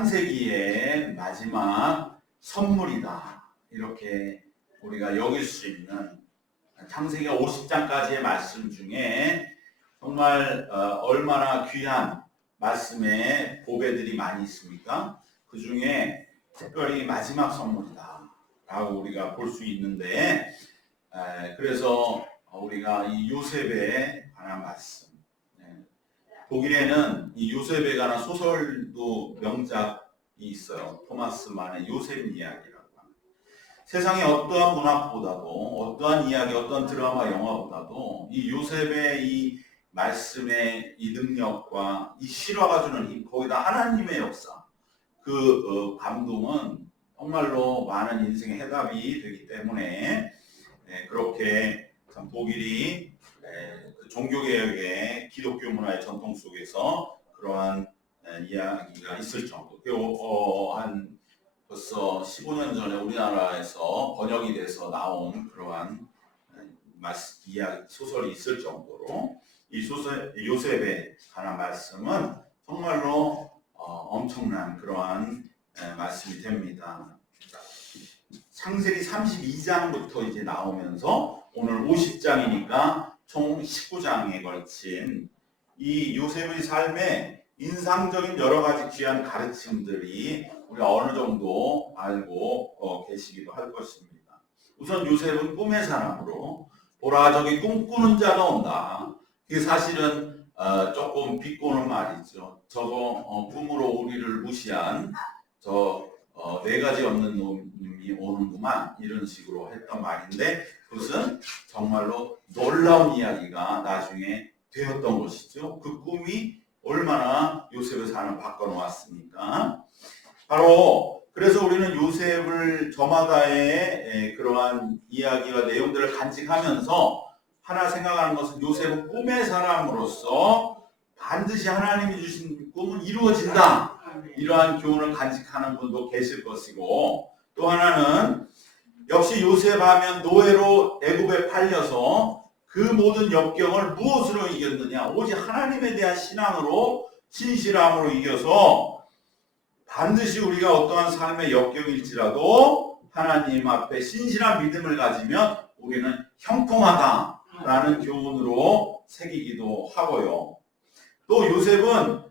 창세기의 마지막 선물이다. 이렇게 우리가 여길 수 있는 창세기 50장까지의 말씀 중에 정말 얼마나 귀한 말씀의 보배들이 많이 있습니까? 그 중에 특별히 마지막 선물이다 라고 우리가 볼 수 있는데, 그래서 우리가 이 요셉에 관한 말씀, 독일에는 이 요셉에 관한 소설도 명작이 있어요. 토마스 만의 요셉 이야기라고 합니다. 세상의 어떠한 문학보다도, 어떠한 이야기, 어떠한 드라마, 영화보다도 이 요셉의 이 말씀의 이 능력과 이 실화가 주는 힘, 거기다 하나님의 역사, 그 감동은 정말로 많은 인생의 해답이 되기 때문에 그렇게 참 독일이 종교개혁의 기독교 문화의 전통 속에서 그러한 이야기가 있을 정도. 한 벌써 15년 전에 우리나라에서 번역이 돼서 나온 그러한 이야기 소설이 있을 정도로 이 요셉에 관한 말씀은 정말로 엄청난 그러한 말씀이 됩니다. 창세기 32장부터 이제 나오면서 오늘 50장이니까 총 19장에 걸친 이 요셉의 삶에 인상적인 여러 가지 귀한 가르침들이 우리가 어느 정도 알고 계시기도 할 것입니다. 우선 요셉은 꿈의 사람으로 보라 저기 꿈꾸는 자가 온다. 그게 사실은 조금 비꼬는 말이죠. 저거 꿈으로 우리를 무시한 저 네 가지 없는 놈이 오는구만 이런 식으로 했던 말인데 그것은 정말로 놀라운 이야기가 나중에 되었던 것이죠. 그 꿈이 얼마나 요셉의 삶을 바꿔놓았습니까? 바로 그래서 우리는 요셉을 저마다의 그러한 이야기와 내용들을 간직하면서 하나 생각하는 것은 요셉은 꿈의 사람으로서 반드시 하나님이 주신 꿈은 이루어진다. 이러한 교훈을 간직하는 분도 계실 것이고, 또 하나는 역시 요셉 하면 노예로 애굽에 팔려서 그 모든 역경을 무엇으로 이겼느냐? 오직 하나님에 대한 신앙으로, 신실함으로 이겨서 반드시 우리가 어떠한 삶의 역경일지라도 하나님 앞에 신실한 믿음을 가지면 우리는 형통하다라는 교훈으로 새기기도 하고요. 또 요셉은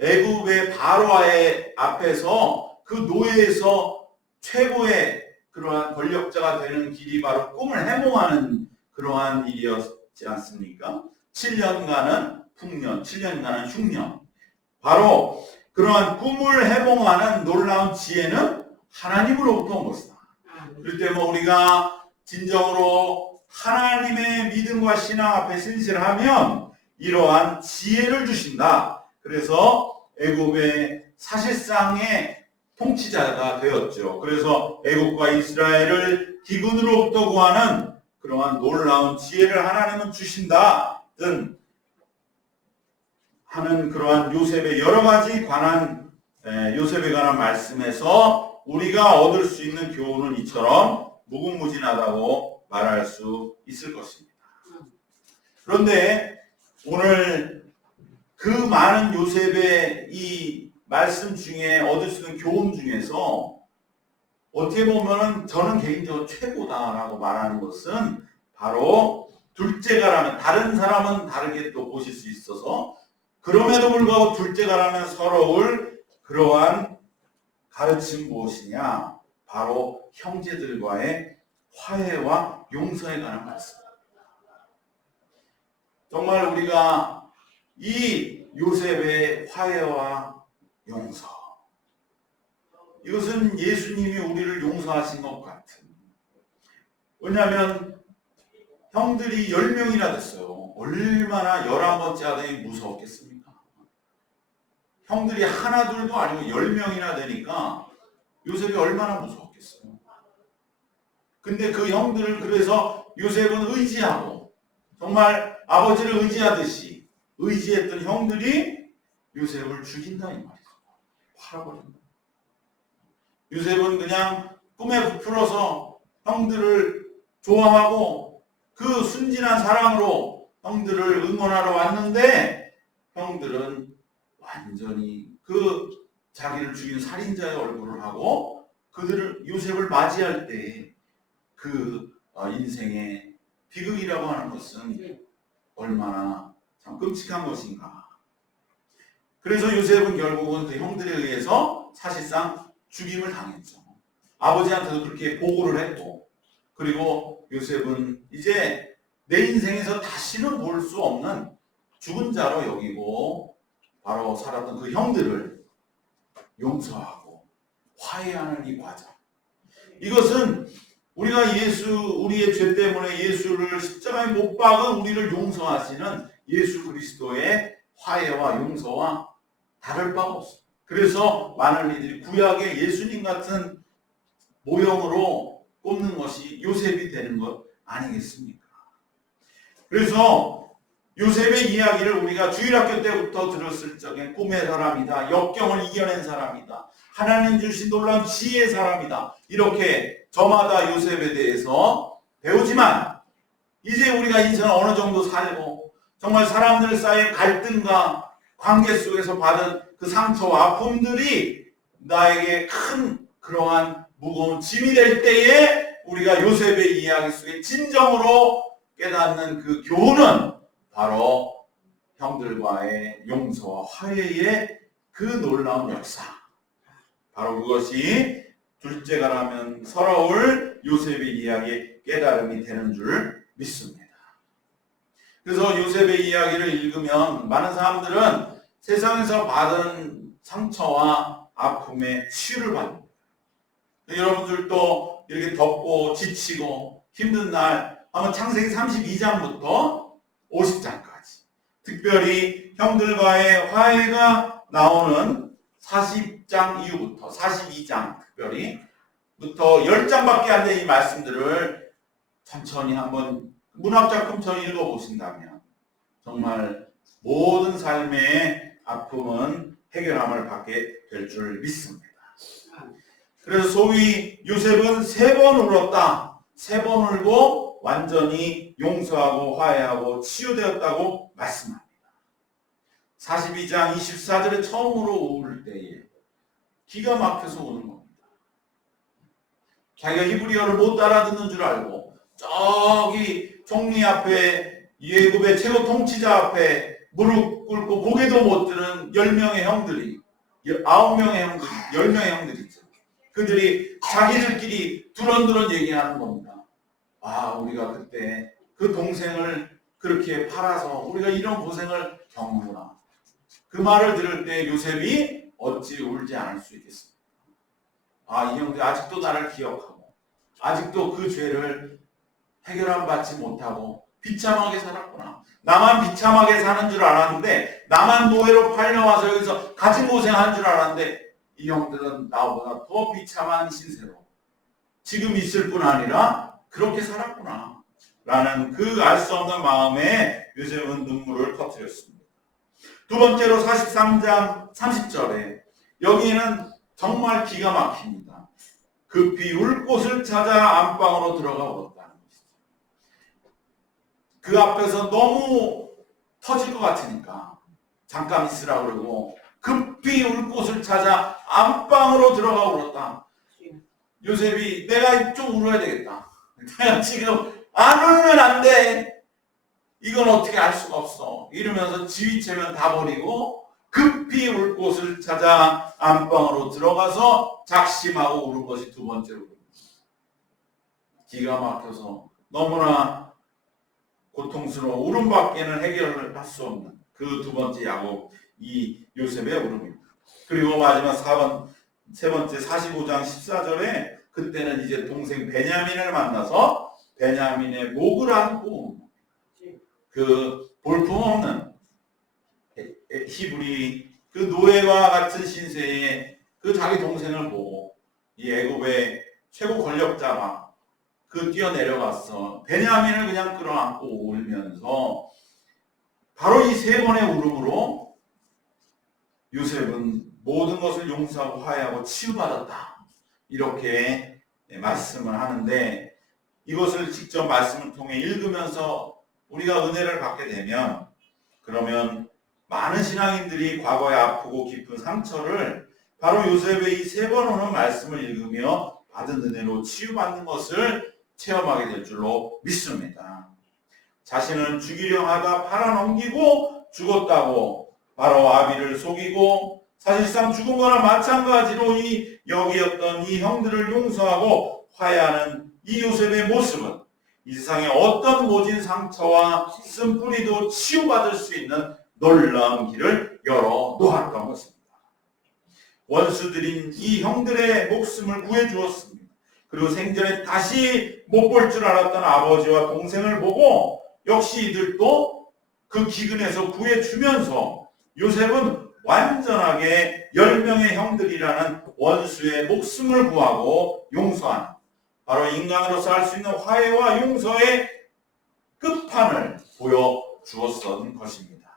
애굽의 바로의 앞에서 그 노예에서 최고의 그러한 권력자가 되는 길이 바로 꿈을 해몽하는 그러한 일이었지 않습니까? 7년간은 풍년, 7년간은 흉년. 바로 그러한 꿈을 해몽하는 놀라운 지혜는 하나님으로부터 온 것이다. 그렇기 때문에 우리가 진정으로 하나님의 믿음과 신앙 앞에 신실하면 이러한 지혜를 주신다. 그래서 애굽의 사실상의 통치자가 되었죠. 그래서 애굽과 이스라엘을 기근으로부터 구하는 그러한 놀라운 지혜를 하나님은 주신다든 하는 그러한 요셉의 여러 가지 요셉에 관한 말씀에서 우리가 얻을 수 있는 교훈은 이처럼 무궁무진하다고 말할 수 있을 것입니다. 그런데 오늘 그 많은 요셉의 이 말씀 중에 얻을 수 있는 교훈 중에서 어떻게 보면 저는 개인적으로 최고다라고 말하는 것은 바로 둘째가라면, 다른 사람은 다르게 또 보실 수 있어서 그럼에도 불구하고 둘째가라면 서러울 그러한 가르침 무엇이냐? 바로 형제들과의 화해와 용서에 관한 말씀입니다. 정말 우리가 이 요셉의 화해와 용서, 이것은 예수님이 우리를 용서하신 것 같은, 왜냐하면 형들이 10명이나 됐어요. 얼마나 11번째 아들이 무서웠겠습니까? 형들이 하나 둘도 아니고 10명이나 되니까 요셉이 얼마나 무서웠겠어요. 근데 그 형들을 그래서 요셉은 의지하고 정말 아버지를 의지하듯이 의지했던 형들이 요셉을 죽인다 이 말이죠. 팔아버린다. 요셉은 그냥 꿈에 부풀어서 형들을 좋아하고 그 순진한 사랑으로 형들을 응원하러 왔는데 형들은 완전히 그 자기를 죽인 살인자의 얼굴을 하고 그들을 요셉을 맞이할 때 그 인생의 비극이라고 하는 것은 얼마나 참 끔찍한 것인가. 그래서 요셉은 결국은 그 형들에 의해서 사실상 죽임을 당했죠. 아버지한테도 그렇게 보고를 했고, 그리고 요셉은 이제 내 인생에서 다시는 볼 수 없는 죽은 자로 여기고 바로 살았던 그 형들을 용서하고 화해하는 이 과정. 이것은 우리가 우리의 죄 때문에 예수를 십자가에 못 박은 우리를 용서하시는 예수 그리스도의 화해와 용서와 다를 바가 없습니다. 그래서 많은 이들이 구약의 예수님 같은 모형으로 꼽는 것이 요셉이 되는 것 아니겠습니까? 그래서 요셉의 이야기를 우리가 주일학교 때부터 들었을 적엔 꿈의 사람이다, 역경을 이겨낸 사람이다, 하나님 주신 놀라운 지혜의 사람이다, 이렇게 저마다 요셉에 대해서 배우지만 이제 우리가 인생을 어느 정도 살고 정말 사람들 사이의 갈등과 관계 속에서 받은 그 상처와 아픔들이 나에게 큰 그러한 무거운 짐이 될 때에 우리가 요셉의 이야기 속에 진정으로 깨닫는 그 교훈은 바로 형들과의 용서와 화해의 그 놀라운 역사, 바로 그것이 둘째가라면 서러울 요셉의 이야기의 깨달음이 되는 줄 믿습니다. 그래서 요셉의 이야기를 읽으면 많은 사람들은 세상에서 받은 상처와 아픔에 치유를 받습니다. 여러분들도 이렇게 덥고 지치고 힘든 날 아마 창세기 32장부터 50장까지 특별히 형들과의 화해가 나오는 40장 이후부터 42장 특별히 부터 10장밖에 안 된 이 말씀들을 천천히 한번 문학작품처럼 읽어보신다면 정말 모든 삶의 아픔은 해결함을 받게 될 줄 믿습니다. 그래서 소위 요셉은 3번 울었다. 3번 울고 완전히 용서하고 화해하고 치유되었다고 말씀합니다. 42장 24절에 처음으로 울 때에 기가 막혀서 우는 겁니다. 자기가 히브리어를 못 알아듣는 줄 알고 저기 총리 앞에 예굽의 최고 통치자 앞에 무릎 꿇고 고개도 못 드는 10명의 형들이 9명의 형들, 10명의 형들이 있죠. 그들이 자기들끼리 두런두런 얘기하는 겁니다. 아, 우리가 그때 그 동생을 그렇게 팔아서 우리가 이런 고생을 겪는구나. 그 말을 들을 때 요셉이 어찌 울지 않을 수 있겠습니까? 아, 이 형들 아직도 나를 기억하고 아직도 그 죄를 해결함 받지 못하고 비참하게 살았구나. 나만 비참하게 사는 줄 알았는데, 나만 노예로 팔려와서 여기서 가진 고생하는 줄 알았는데 이 형들은 나보다 더 비참한 신세로 지금 있을 뿐 아니라 그렇게 살았구나 라는 그 알 수 없는 마음에 요셉은 눈물을 터뜨렸습니다. 두 번째로 43장 30절에 여기에는 정말 기가 막힙니다. 급히 울 곳을 찾아 안방으로 들어가 울었다는 것이죠. 그 앞에서 너무 터질 것 같으니까 잠깐 있으라 그러고 급히 울 곳을 찾아 안방으로 들어가 울었다. 요셉이 내가 좀 울어야 되겠다. 내가 지금 안 울면 안 돼. 이건 어떻게 알 수가 없어. 이러면서 지휘체면 다 버리고 급히 울 곳을 찾아 안방으로 들어가서 작심하고 우는 것이 두 번째로. 기가 막혀서 너무나 고통스러운 울음밖에는 해결을 할 수 없는 그 두 번째 야곱, 이 요셉의 울음입니다. 그리고 마지막 세 번째 45장 14절에 그때는 이제 동생 베냐민을 만나서 베냐민의 목을 안고 그 볼품없는 히브리 그 노예와 같은 신세의 그 자기 동생을 보고 이 애굽의 최고 권력자가 그 뛰어내려가서 베냐민을 그냥 끌어안고 울면서 바로 이 3번의 울음으로 요셉은 모든 것을 용서하고 화해하고 치유받았다. 이렇게 말씀을 하는데 이것을 직접 말씀을 통해 읽으면서 우리가 은혜를 받게 되면 그러면 많은 신앙인들이 과거에 아프고 깊은 상처를 바로 요셉의 이 세 번 오는 말씀을 읽으며 받은 은혜로 치유받는 것을 체험하게 될 줄로 믿습니다. 자신은 죽이려 하다 팔아넘기고 죽었다고 바로 아비를 속이고 사실상 죽은 거나 마찬가지로 이 여기었던 이 형들을 용서하고 화해하는 이 요셉의 모습은 이 세상에 어떤 모진 상처와 쓴뿌리도 치유받을 수 있는 놀라운 길을 열어 놓았던 것입니다. 원수들인 이 형들의 목숨을 구해주었습니다. 그리고 생전에 다시 못 볼 줄 알았던 아버지와 동생을 보고 역시 이들도 그 기근에서 구해주면서 요셉은 완전하게 10명의 형들이라는 원수의 목숨을 구하고 용서하는 바로 인간으로서 할 수 있는 화해와 용서의 끝판을 보여주었던 것입니다.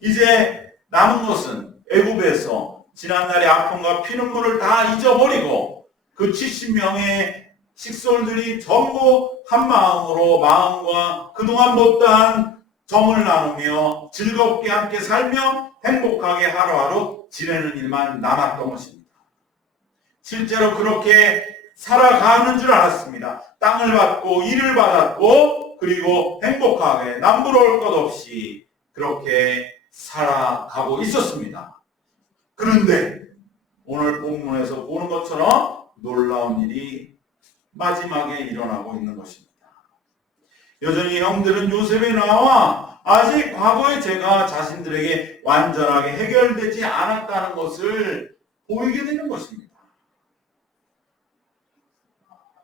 이제 남은 것은 애굽에서 지난날의 아픔과 피눈물을 다 잊어버리고 그 70명의 식솔들이 전부 한 마음으로 마음과 그동안 못다한 정을 나누며 즐겁게 함께 살며 행복하게 하루하루 지내는 일만 남았던 것입니다. 실제로 그렇게 살아가는 줄 알았습니다. 땅을 받고 일을 받았고 그리고 행복하게 남부러울 것 없이 그렇게 살아가고 있었습니다. 그런데 오늘 본문에서 보는 것처럼 놀라운 일이 마지막에 일어나고 있는 것입니다. 여전히 형들은 요셉에 나와 아직 과거의 죄가 자신들에게 완전하게 해결되지 않았다는 것을 보이게 되는 것입니다.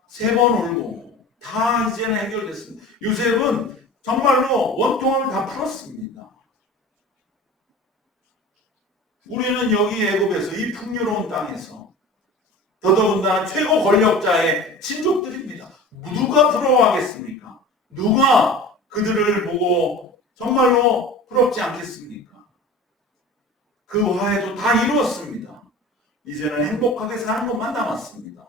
3번 울고 다 이제는 해결됐습니다. 요셉은 정말로 원통함을 다 풀었습니다. 우리는 여기 애굽에서 이 풍요로운 땅에서 더더군다나 최고 권력자의 친족들입니다. 누가 부러워하겠습니까? 누가 그들을 보고 정말로 부럽지 않겠습니까? 그 화해도 다 이루었습니다. 이제는 행복하게 사는 것만 남았습니다.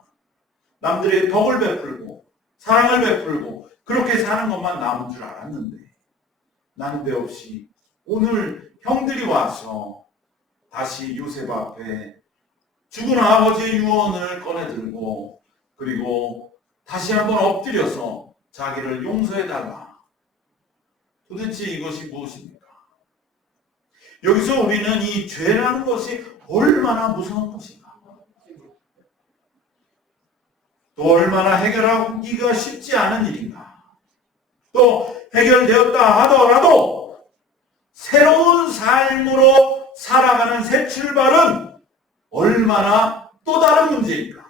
남들에게 덕을 베풀고 사랑을 베풀고 그렇게 사는 것만 남은 줄 알았는데 난데없이 오늘 형들이 와서 다시 요셉 앞에 죽은 아버지의 유언을 꺼내들고 그리고 다시 한번 엎드려서 자기를 용서해달라. 도대체 이것이 무엇입니까? 여기서 우리는 이 죄라는 것이 얼마나 무서운 것인가, 또 얼마나 해결하기가 쉽지 않은 일인가, 또 해결되었다 하더라도 새로운 삶으로 살아가는 새 출발은 얼마나 또 다른 문제일까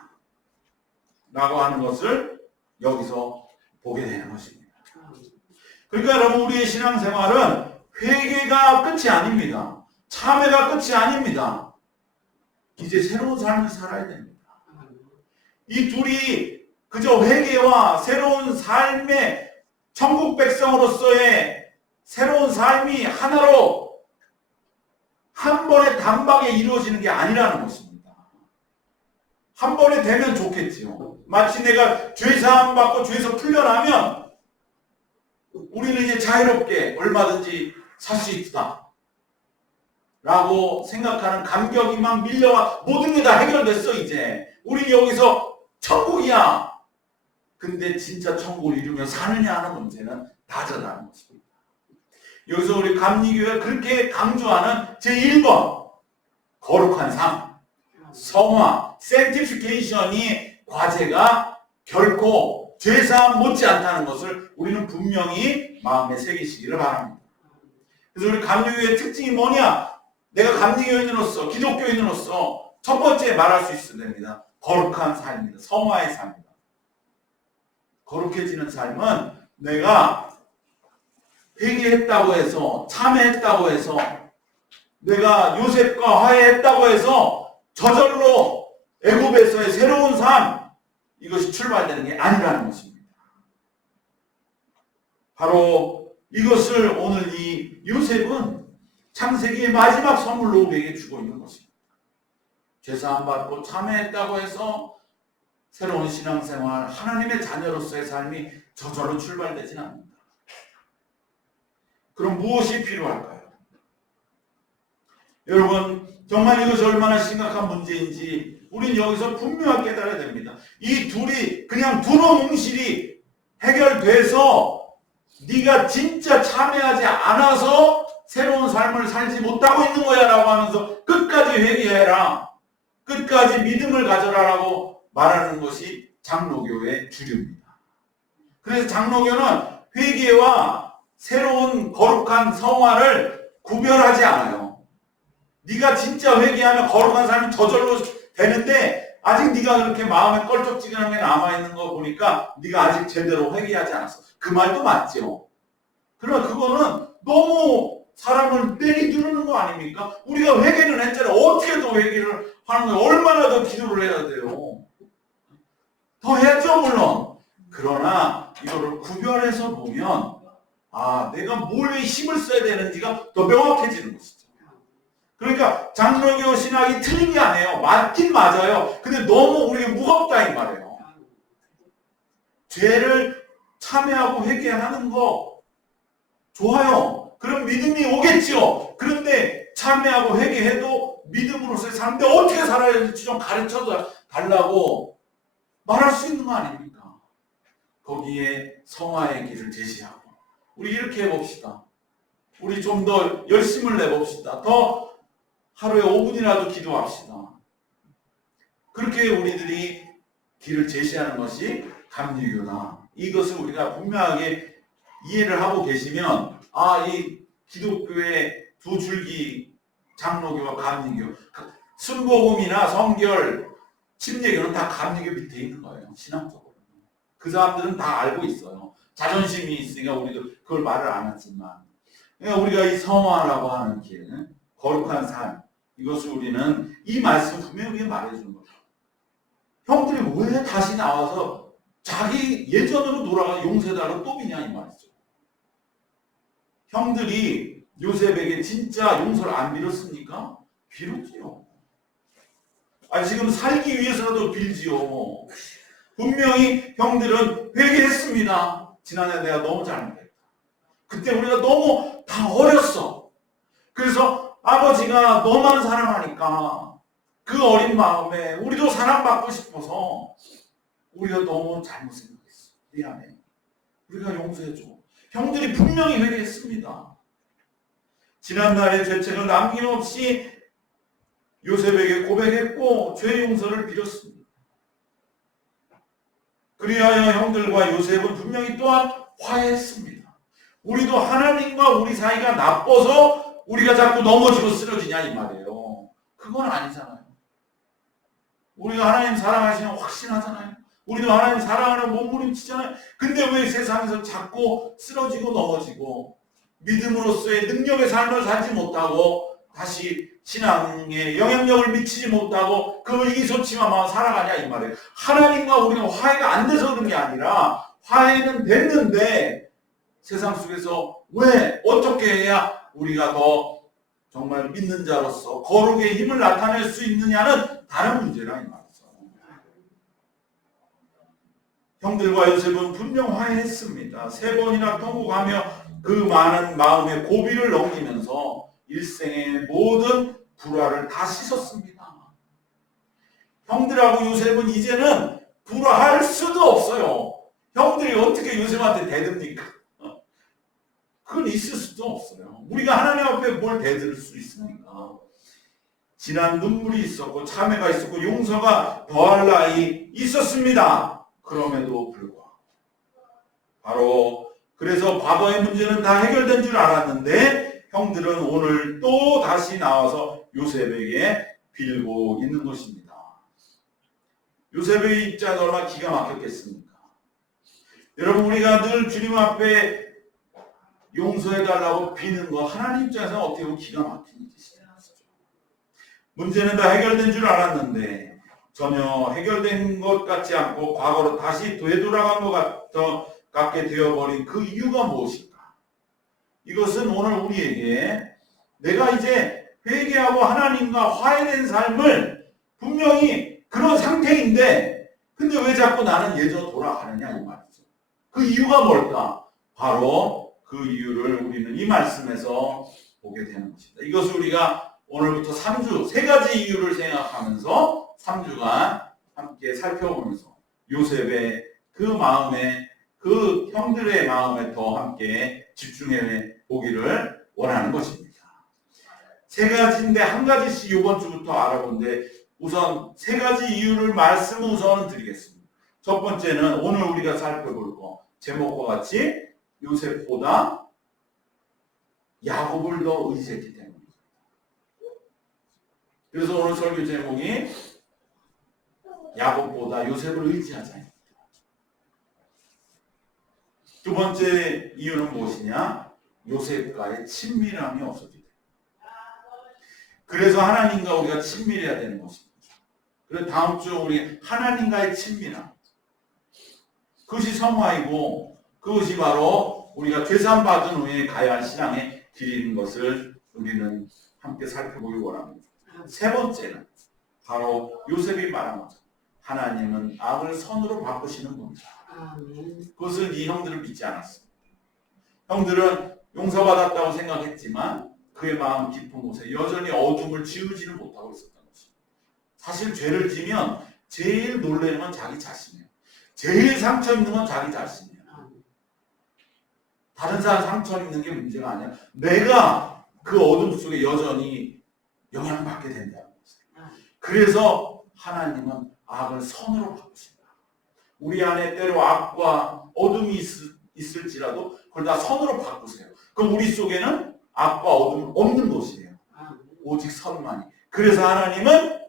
라고 하는 것을 여기서 보게 되는 것입니다. 그러니까 여러분, 우리의 신앙생활은 회개가 끝이 아닙니다. 참회가 끝이 아닙니다. 이제 새로운 삶을 살아야 됩니다. 이 둘이 그저 회개와 새로운 삶의 천국 백성으로서의 새로운 삶이 하나로 한 번에 단박에 이루어지는 게 아니라는 것입니다. 한 번에 되면 좋겠지요. 마치 내가 죄사함 받고 죄에서 풀려나면 우리는 이제 자유롭게 얼마든지 살 수 있다 라고 생각하는 감격이 막 밀려와 모든 게 다 해결됐어. 이제 우리는 여기서 천국이야. 근데 진짜 천국을 이루며 사느냐 하는 문제는 다자다는 것입니다. 여기서 우리 감리교회가 그렇게 강조하는 제1번 거룩한 삶, 성화, sanctification이 과제가 결코 죄사함 못지않다는 것을 우리는 분명히 마음에 새기시기를 바랍니다. 그래서 우리 감리교회의 특징이 뭐냐? 내가 감리교인으로서, 기독교인으로서 첫 번째 말할 수 있어야 됩니다. 거룩한 삶입니다. 성화의 삶입니다. 거룩해지는 삶은 내가 회개했다고 해서, 참회했다고 해서, 내가 요셉과 화해했다고 해서 저절로 애굽에서의 새로운 삶, 이것이 출발되는 게 아니라는 것입니다. 바로 이것을 오늘 이 요셉은 창세기의 마지막 선물로 우리에게 주고 있는 것입니다. 죄사함 받고 참회했다고 해서 새로운 신앙생활, 하나님의 자녀로서의 삶이 저절로 출발되진 않는다. 그럼 무엇이 필요할까요? 여러분, 정말 이것이 얼마나 심각한 문제인지 우린 여기서 분명하게 깨달아야 됩니다. 이 둘이 그냥 두루뭉실이 해결돼서 네가 진짜 참여하지 않아서 새로운 삶을 살지 못하고 있는 거야 라고 하면서 끝까지 회개해라, 끝까지 믿음을 가져라라고 말하는 것이 장로교의 주류입니다. 그래서 장로교는 회개와 새로운 거룩한 성화를 구별하지 않아요. 네가 진짜 회개하면 거룩한 삶이 저절로 되는데 아직 네가 그렇게 마음에 껄쩍지근한 게 남아있는 거 보니까 네가 아직 제대로 회개하지 않았어. 그 말도 맞죠. 그러나 그거는 너무 사람을 내리두르는 거 아닙니까? 우리가 회개는 했잖아요. 어떻게 더 회개를 하는 거예요? 얼마나 더 기도를 해야 돼요? 더 해야죠, 물론. 그러나 이거를 구별해서 보면 내가 뭘 힘을 써야 되는지가 더 명확해지는 것이죠. 그러니까 장로교 신학이 틀린 게 아니에요. 맞긴 맞아요. 근데 너무 우리가 무겁다 이 말이에요. 죄를 참여하고 회개하는 거 좋아요. 그럼 믿음이 오겠죠. 그런데 참여하고 회개해도 믿음으로서의 삶인데 어떻게 살아야 될지 좀 가르쳐 달라고 말할 수 있는 거 아닙니까? 거기에 성화의 길을 제시하고 우리 이렇게 해봅시다. 우리 좀 더 열심을 내봅시다. 더 하루에 5분이라도 기도합시다. 그렇게 우리들이 길을 제시하는 것이 감리교다. 이것을 우리가 분명하게 이해를 하고 계시면 이 기독교의 두 줄기 장로교와 감리교, 순복음이나 성결, 침례교는 다 감리교 밑에 있는 거예요. 신앙적으로. 그 사람들은 다 알고 있어요. 자존심이 있으니까 우리도 그걸 말을 안 하지만 그러니까 우리가 이 성화라고 하는 길, 거룩한 삶, 이것을 우리는 이 말씀을 분명히 말해주는 거죠. 형들이 왜 다시 나와서 자기 예전으로 돌아가 용서해달라고 또 비냐 이 말이죠. 형들이 요셉에게 진짜 용서를 안 빌었습니까? 빌었지요. 지금 살기 위해서라도 빌지요. 분명히 형들은 회개했습니다. 지난해 내가 너무 잘못했다. 그때 우리가 너무 다 어렸어. 그래서 아버지가 너만 사랑하니까 그 어린 마음에 우리도 사랑받고 싶어서 우리가 너무 잘못 생각했어. 미안해. 우리가 용서해줘. 형들이 분명히 회개했습니다. 지난날의 죄책을 남김없이 요셉에게 고백했고 죄 용서를 빌었습니다. 그리하여 형들과 요셉은 분명히 또한 화해했습니다. 우리도 하나님과 우리 사이가 나빠서 우리가 자꾸 넘어지고 쓰러지냐 이 말이에요. 그건 아니잖아요. 우리가 하나님 사랑하시는 확신하잖아요. 우리도 하나님 사랑하는 몸부림치잖아요. 근데 왜 세상에서 자꾸 쓰러지고 넘어지고 믿음으로서의 능력의 삶을 살지 못하고 다시 신앙에 영향력을 미치지 못하고 그 의기소침한 살아가냐 이 말이에요. 하나님과 우리가 화해가 안 돼서 그런 게 아니라 화해는 됐는데 세상 속에서 왜 어떻게 해야 우리가 더 정말 믿는 자로서 거룩의 힘을 나타낼 수 있느냐는 다른 문제라 이 말이죠. 형들과 요셉은 분명 화해했습니다. 3번이나 통곡하며 그 많은 마음의 고비를 넘기면서 일생의 모든 불화를 다 씻었습니다. 형들하고 요셉은 이제는 불화할 수도 없어요. 형들이 어떻게 요셉한테 대듭니까? 그건 있을 수도 없어요. 우리가 하나님 앞에 뭘 대들 수 있습니까? 지난 눈물이 있었고 참회가 있었고 용서가 더할 나위 있었습니다. 그럼에도 불구하고 바로 그래서 과거의 문제는 다 해결된 줄 알았는데 형들은 오늘 또 다시 나와서 요셉에게 빌고 있는 것입니다. 요셉의 입장이 얼마나 기가 막혔겠습니까? 여러분 우리가 늘 주님 앞에 용서해달라고 비는 거 하나님 입장에서는 어떻게 보면 기가 막히는 짓이죠. 문제는 다 해결된 줄 알았는데 전혀 해결된 것 같지 않고 과거로 다시 되돌아간 것 같게 되어버린 그 이유가 무엇일까? 이것은 오늘 우리에게 내가 이제 회개하고 하나님과 화해된 삶을 분명히 그런 상태인데 근데 왜 자꾸 나는 예전으로 돌아가느냐 이 말이죠. 그 이유가 뭘까? 바로 그 이유를 우리는 이 말씀에서 보게 되는 것입니다. 이것을 우리가 오늘부터 3주, 세 가지 이유를 생각하면서 3주간 함께 살펴보면서 요셉의 그 마음에, 그 형들의 마음에 더 함께 집중해 보기를 원하는 것입니다. 세 가지인데 한 가지씩 이번 주부터 알아보는데 우선 세 가지 이유를 말씀 우선은 드리겠습니다. 첫 번째는 오늘 우리가 살펴볼 거 제목과 같이 요셉보다 야곱을 더 의지했기 때문입니다. 그래서 오늘 설교 제목이 야곱보다 요셉을 의지하자입니다. 두 번째 이유는 무엇이냐? 요셉과의 친밀함이 없어지다. 그래서 하나님과 우리가 친밀해야 되는 것입니다. 그래서 다음 주 우리 하나님과의 친밀함, 그것이 성화이고 그것이 바로 우리가 죄산받은 후에 가야 할 신앙의 길인 것을 우리는 함께 살펴보기 원합니다. 세 번째는 바로 요셉이 말한 거죠. 하나님은 악을 선으로 바꾸시는 분이다. 그것을 이 형들은 믿지 않았습니다. 형들은 용서받았다고 생각했지만 그의 마음 깊은 곳에 여전히 어둠을 지우지를 못하고 있었던 것입니다. 사실 죄를 지면 제일 놀라는 건 자기 자신이에요. 제일 상처 입는 건 자기 자신이에요. 다른 사람 상처 입는 게 문제가 아니야. 내가 그 어둠 속에 여전히 영향받게 된다는 거죠. 그래서 하나님은 악을 선으로 바꾸신다. 우리 안에 때로 악과 어둠이 있을지라도 그걸 다 선으로 바꾸세요. 그럼 우리 속에는 악과 어둠은 없는 것이에요. 오직 선만이. 그래서 하나님은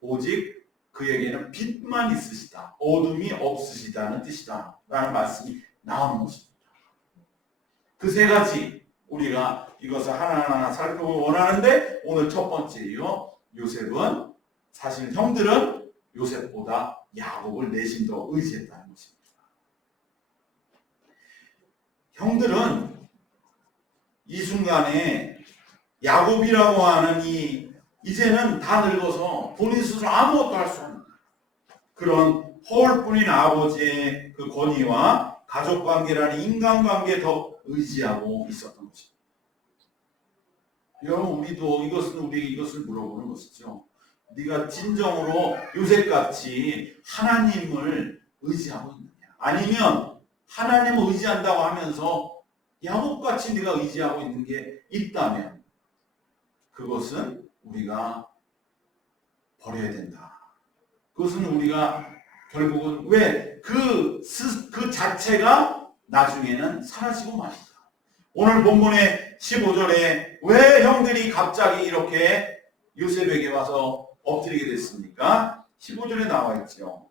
오직 그에게는 빛만 있으시다. 어둠이 없으시다는 뜻이다. 라는 말씀이 나오는 것입니다. 그 세 가지 우리가 이것을 하나하나 살펴보기 원하는데 오늘 첫 번째 이유 요셉은 사실 형들은 요셉보다 야곱을 내심 더 의지했다는 것입니다. 형들은 이 순간에 야곱이라고 하는 이제는 다 늙어서 본인 스스로 아무것도 할 수 없는 그런 허울뿐인 아버지의 그 권위와 가족관계라는 인간관계에 더 의지하고 있었던 것입니다. 여러분 우리도 이것을 물어보는 것이죠. 네가 진정으로 요셉같이 하나님을 의지하고 있느냐? 아니면 하나님을 의지한다고 하면서 야곱같이 네가 의지하고 있는 게 있다면 그것은 우리가 버려야 된다. 그것은 우리가 결국은 왜 그 자체가 나중에는 사라지고 말이다. 오늘 본문의 15절에 왜 형들이 갑자기 이렇게 요셉에게 와서 엎드리게 됐습니까? 15절에 나와 있죠.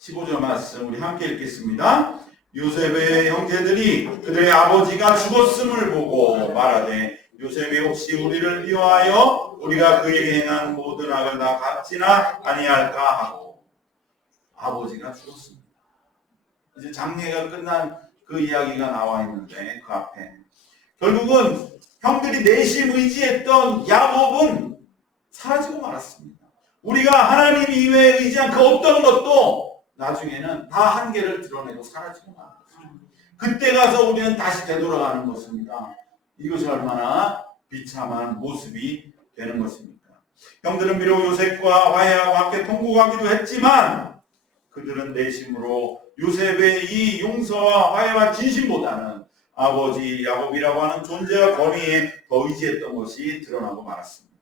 15절 말씀 우리 함께 읽겠습니다. 요셉의 형제들이 그들의 아버지가 죽었음을 보고 말하되 요셉이 혹시 우리를 미워하여 우리가 그에게 행한 모든 악을 다 갚지나 아니할까 하고 아버지가 죽었습니다. 이제 장례가 끝난 그 이야기가 나와 있는데 그 앞에 결국은 형들이 내심 의지했던 야곱은 사라지고 말았습니다. 우리가 하나님 이외에 의지한 그 어떤 것도 나중에는 다 한계를 드러내고 사라지고 말았습니다. 그때 가서 우리는 다시 되돌아가는 것입니다. 이것이 얼마나 비참한 모습이 되는 것입니까? 형들은 비록 요셉과 화해하고 함께 통곡하기도 했지만 그들은 내심으로 요셉의 이 용서와 화해와 진심보다는 아버지 야곱이라고 하는 존재와 권위에 더 의지했던 것이 드러나고 말았습니다.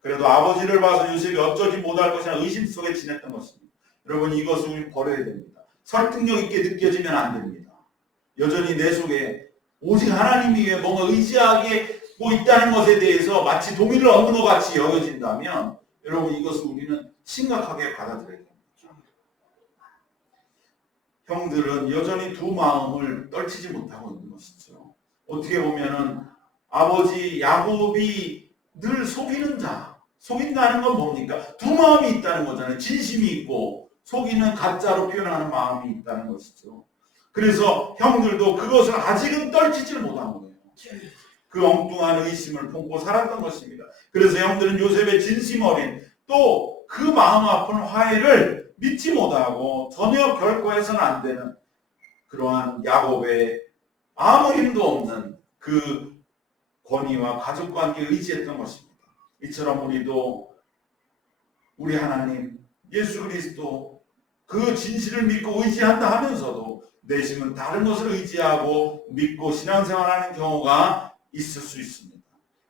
그래도 아버지를 봐서 요셉이 어쩌지 못할 것이나 의심 속에 지냈던 것입니다. 여러분 이것을 우리 버려야 됩니다. 설득력 있게 느껴지면 안 됩니다. 여전히 내 속에 오직 하나님이 위해 뭔가 의지하게 있다는 것에 대해서 마치 동의를 얻는 것 같이 여겨진다면 여러분 이것을 우리는 심각하게 받아들여야 됩니다. 형들은 여전히 두 마음을 떨치지 못하고 있는 것이죠. 어떻게 보면은 아버지 야곱이 늘 속이는 자, 속인다는 건 뭡니까? 두 마음이 있다는 거잖아요. 진심이 있고 속이는 가짜로 표현하는 마음이 있다는 것이죠. 그래서 형들도 그것을 아직은 떨치지를 못한 거예요. 그 엉뚱한 의심을 품고 살았던 것입니다. 그래서 형들은 요셉의 진심 어린 또 그 마음 아픈 화해를 믿지 못하고 전혀 결코 해서는 안 되는 그러한 야곱의 아무 힘도 없는 그 권위와 가족관계에 의지했던 것입니다. 이처럼 우리도 우리 하나님 예수 그리스도 그 진실을 믿고 의지한다 하면서도 내심은 다른 것을 의지하고 믿고 신앙생활하는 경우가 있을 수 있습니다.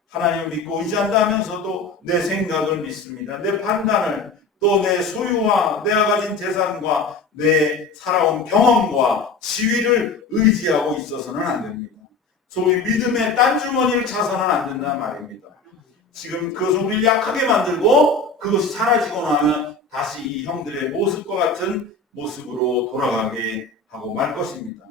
하나님을 믿고 의지한다 하면서도 내 생각을 믿습니다. 내 판단을, 또 내 소유와 내가 가진 재산과 내 살아온 경험과 지위를 의지하고 있어서는 안 됩니다. 소위 믿음의 딴주머니를 차서는 안 된다는 말입니다. 지금 그것을 우리를 약하게 만들고 그것이 사라지고 나면 다시 이 형들의 모습과 같은 모습으로 돌아가게 하고 말 것입니다.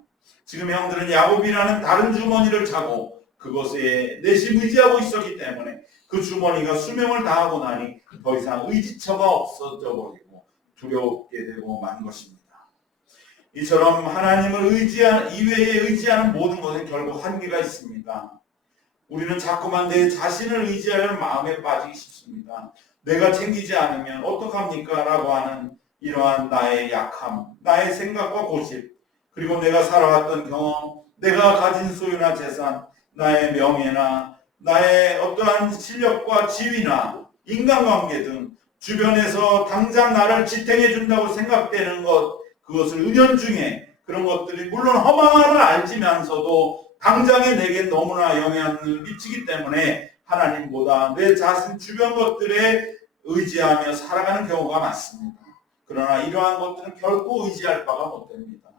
지금 형들은 야곱이라는 다른 주머니를 차고 그것에 내심 의지하고 있었기 때문에 그 주머니가 수명을 다하고 나니 더 이상 의지처가 없어져 버리고 두렵게 되고 만 것입니다. 이처럼 하나님을 이외에 의지하는 모든 것은 결국 한계가 있습니다. 우리는 자꾸만 내 자신을 의지하려는 마음에 빠지기 쉽습니다. 내가 챙기지 않으면 어떡합니까? 라고 하는 이러한 나의 약함, 나의 생각과 고집, 그리고 내가 살아왔던 경험, 내가 가진 소유나 재산, 나의 명예나 나의 어떠한 실력과 지위나 인간관계 등 주변에서 당장 나를 지탱해 준다고 생각되는 것, 그것을 은연중에 그런 것들이 물론 허망함을 알지면서도 당장에 내게 너무나 영향을 미치기 때문에 하나님보다 내 자신 주변 것들에 의지하며 살아가는 경우가 많습니다. 그러나 이러한 것들은 결코 의지할 바가 못 됩니다.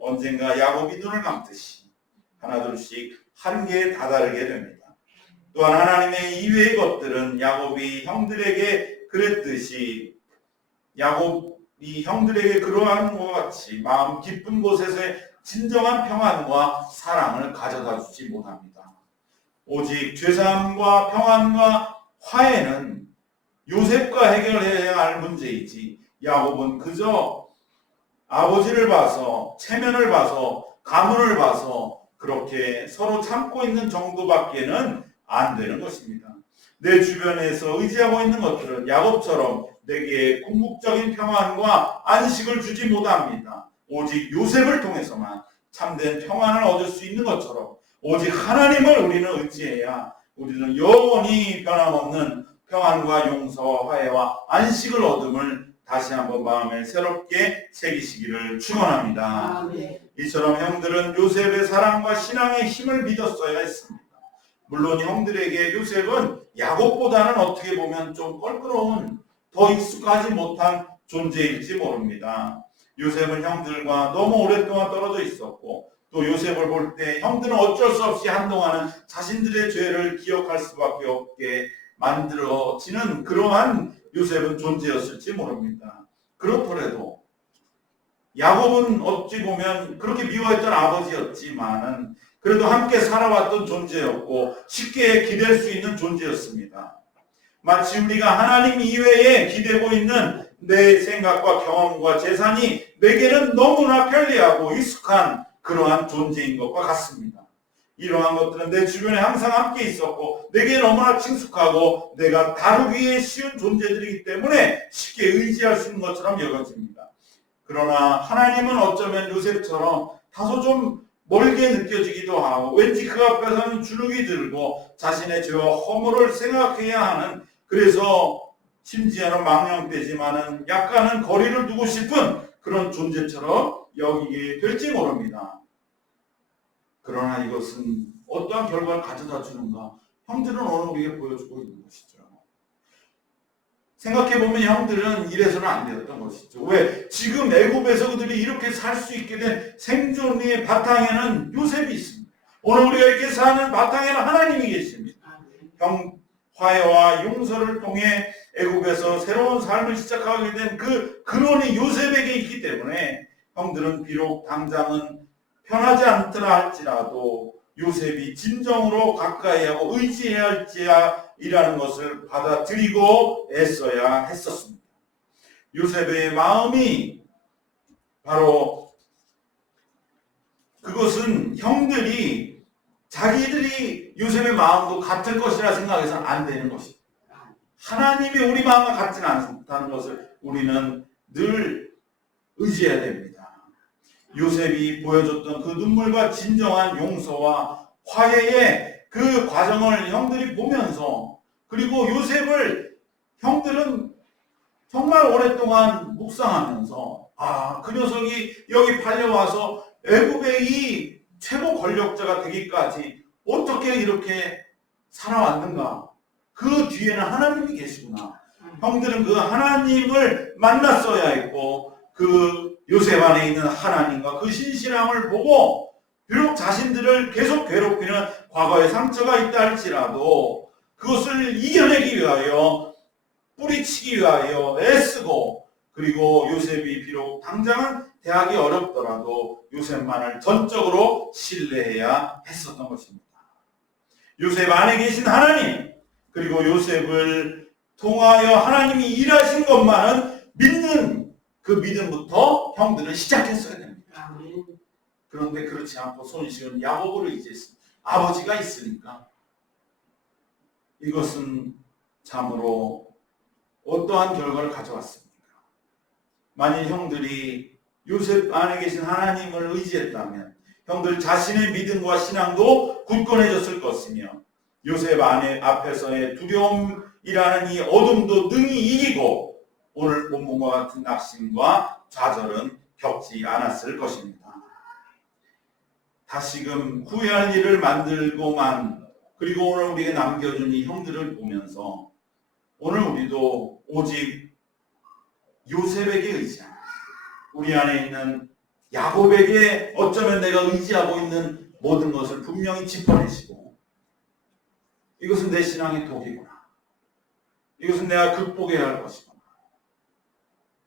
언젠가 야곱이 눈을 감듯이 하나둘씩 한계에 다다르게 됩니다. 또한 하나님의 이외의 것들은 야곱이 형들에게 그랬듯이 야곱이 형들에게 그러한 것 같이 마음 깊은 곳에서의 진정한 평안과 사랑을 가져다 주지 못합니다. 오직 죄사함과 평안과 화해는 요셉과 해결해야 할 문제이지 야곱은 그저 아버지를 봐서 체면을 봐서 가문을 봐서 그렇게 서로 참고 있는 정도밖에는 안 되는 것입니다. 내 주변에서 의지하고 있는 것들은 야곱처럼 내게 궁극적인 평안과 안식을 주지 못합니다. 오직 요셉을 통해서만 참된 평안을 얻을 수 있는 것처럼 오직 하나님을 우리는 의지해야 우리는 영원히 변함없는 평안과 용서와 화해와 안식을 얻음을 다시 한번 마음에 새롭게 새기시기를 축원합니다. 이처럼 형들은 요셉의 사랑과 신앙의 힘을 믿었어야 했습니다. 물론 형들에게 요셉은 야곱보다는 어떻게 보면 좀 껄끄러운, 더 익숙하지 못한 존재일지 모릅니다. 요셉은 형들과 너무 오랫동안 떨어져 있었고 또 요셉을 볼 때 형들은 어쩔 수 없이 한동안은 자신들의 죄를 기억할 수밖에 없게 만들어지는 그러한 요셉은 존재였을지 모릅니다. 그렇더라도 야곱은 어찌 보면 그렇게 미워했던 아버지였지만은 그래도 함께 살아왔던 존재였고 쉽게 기댈 수 있는 존재였습니다. 마치 우리가 하나님 이외에 기대고 있는 내 생각과 경험과 재산이 내게는 너무나 편리하고 익숙한 그러한 존재인 것과 같습니다. 이러한 것들은 내 주변에 항상 함께 있었고 내게 너무나 친숙하고 내가 다루기에 쉬운 존재들이기 때문에 쉽게 의지할 수 있는 것처럼 여겨집니다. 그러나 하나님은 어쩌면 요셉처럼 다소 좀 멀게 느껴지기도 하고 왠지 그 앞에서는 주눅이 들고 자신의 죄와 허물을 생각해야 하는, 그래서 심지어는 망령되지만은 약간은 거리를 두고 싶은 그런 존재처럼 여기게 될지 모릅니다. 그러나 이것은 어떠한 결과를 가져다 주는가? 형들은 오늘 우리에게 보여주고 있는 것이죠. 생각해보면 형들은 이래서는 안 되었던 것이죠. 왜? 지금 애굽에서 그들이 이렇게 살 수 있게 된 생존의 바탕에는 요셉이 있습니다. 오늘 우리가 이렇게 사는 바탕에는 하나님이 계십니다. 화해와 용서를 통해 애굽에서 새로운 삶을 시작하게 된 그 근원이 요셉에게 있기 때문에 형들은 비록 당장은 편하지 않더라 할지라도 요셉이 진정으로 가까이하고 의지해야 할지라는 것을 받아들이고 애써야 했었습니다. 요셉의 마음이 바로 그것은 형들이 자기들이 요셉의 마음도 같을 것이라 생각해서는 안 되는 것입니다. 하나님이 우리 마음과 같지는 않다는 것을 우리는 늘 의지해야 됩니다. 요셉이 보여줬던 그 눈물과 진정한 용서와 화해의 그 과정을 형들이 보면서, 그리고 요셉을 형들은 정말 오랫동안 묵상하면서, 그 녀석이 여기 팔려와서 애굽의 이 최고 권력자가 되기까지 어떻게 이렇게 살아왔는가? 그 뒤에는 하나님이 계시구나. 형들은 그 하나님을 만났어야 했고, 그 요셉 안에 있는 하나님과 그 신실함을 보고, 비록 자신들을 계속 괴롭히는 과거의 상처가 있다 할지라도 그것을 이겨내기 위하여, 뿌리치기 위하여 애쓰고, 그리고 요셉이 비록 당장은 대하기 어렵더라도 요셉만을 전적으로 신뢰해야 했었던 것입니다. 요셉 안에 계신 하나님, 그리고 요셉을 통하여 하나님이 일하신 것만은 믿는 그 믿음부터 형들은 시작했어야 됩니다. 그런데 그렇지 않고 손쉬운 야곱을 의지했습니다. 아버지가 있으니까. 이것은 참으로 어떠한 결과를 가져왔습니까? 만일 형들이 요셉 안에 계신 하나님을 의지했다면 형들 자신의 믿음과 신앙도 굳건해졌을 것이며, 요셉 앞에서의 두려움이라는 이 어둠도 능히 이기고 오늘 본문과 같은 낙심과 좌절은 겪지 않았을 것입니다. 다시금 후회할 일을 만들고만, 그리고 오늘 우리에게 남겨준 이 형들을 보면서 오늘 우리도 오직 요셉에게 의지하는, 우리 안에 있는 야곱에게 어쩌면 내가 의지하고 있는 모든 것을 분명히 짚어내시고, 이것은 내 신앙의 독이구나, 이것은 내가 극복해야 할 것이구나,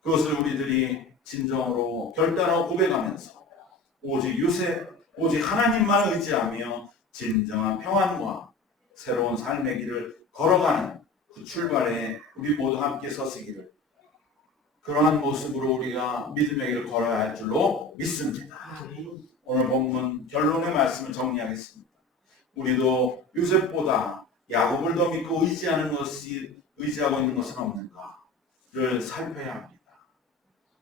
그것을 우리들이 진정으로 결단하고 고백하면서 오직 요셉, 오직 하나님만 의지하며 진정한 평안과 새로운 삶의 길을 걸어가는 그 출발에 우리 모두 함께 서시기를, 그러한 모습으로 우리가 믿음의 길을 걸어야 할 줄로 믿습니다. 오늘 본문 결론의 말씀을 정리하겠습니다. 우리도 요셉보다 야곱을 더 믿고 의지하고 있는 것은 없는가를 살펴야 합니다.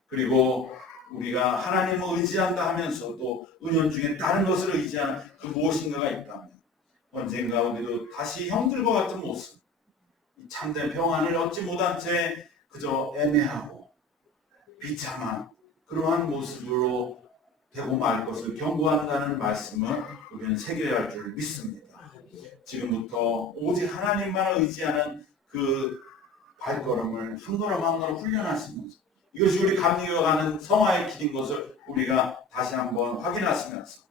그리고 우리가 하나님을 의지한다 하면서도 은연 중에 다른 것을 의지하는 그 무엇인가가 있다면 언젠가 우리도 다시 형들과 같은 모습, 참된 평안을 얻지 못한 채 그저 애매하고 비참한 그러한 모습으로 되고 말 것을 경고한다는 말씀을 우리는 새겨야 할 줄 믿습니다. 지금부터 오직 하나님만 의지하는 그 발걸음을 한 걸음 한 걸음 훈련하시면서, 이것이 우리 감리어가는 성화의 길인 것을 우리가 다시 한번 확인하시면서,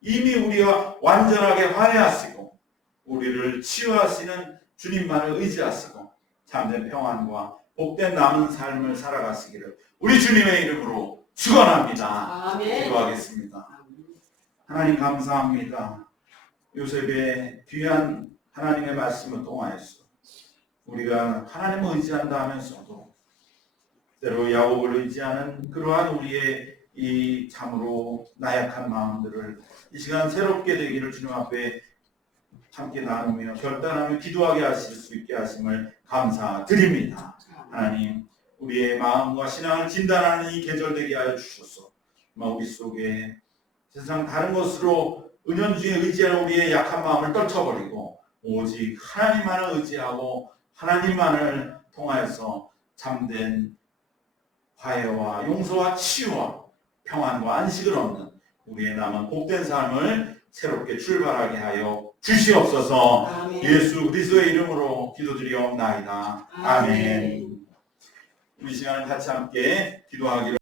이미 우리와 완전하게 화해하시고 우리를 치유하시는 주님만을 의지하시고 참된 평안과 복된 남은 삶을 살아가시기를 우리 주님의 이름으로 축원합니다. 아멘. 기도하겠습니다. 하나님 감사합니다. 요셉의 귀한 하나님의 말씀을 통하여서 우리가 하나님을 의지한다 하면서도 때로 야곱을 의지하는 그러한 우리의 이 참으로 나약한 마음들을 이 시간 새롭게 되기를 주님 앞에 함께 나누며 결단하며 기도하게 하실 수 있게 하심을 감사드립니다. 하나님, 우리의 마음과 신앙을 진단하는 이 계절 되게 하여 주셔서 우리 속에 세상 다른 것으로 은연중에 의지하는 우리의 약한 마음을 떨쳐버리고 오직 하나님만을 의지하고 하나님만을 통하여서 참된 화해와 용서와 치유와 평안과 안식을 얻는 우리의 남은 복된 삶을 새롭게 출발하게 하여 주시옵소서. 아멘. 예수 그리스도의 이름으로 기도드리옵나이다. 아멘. 우리 시간을 같이 함께 기도하기를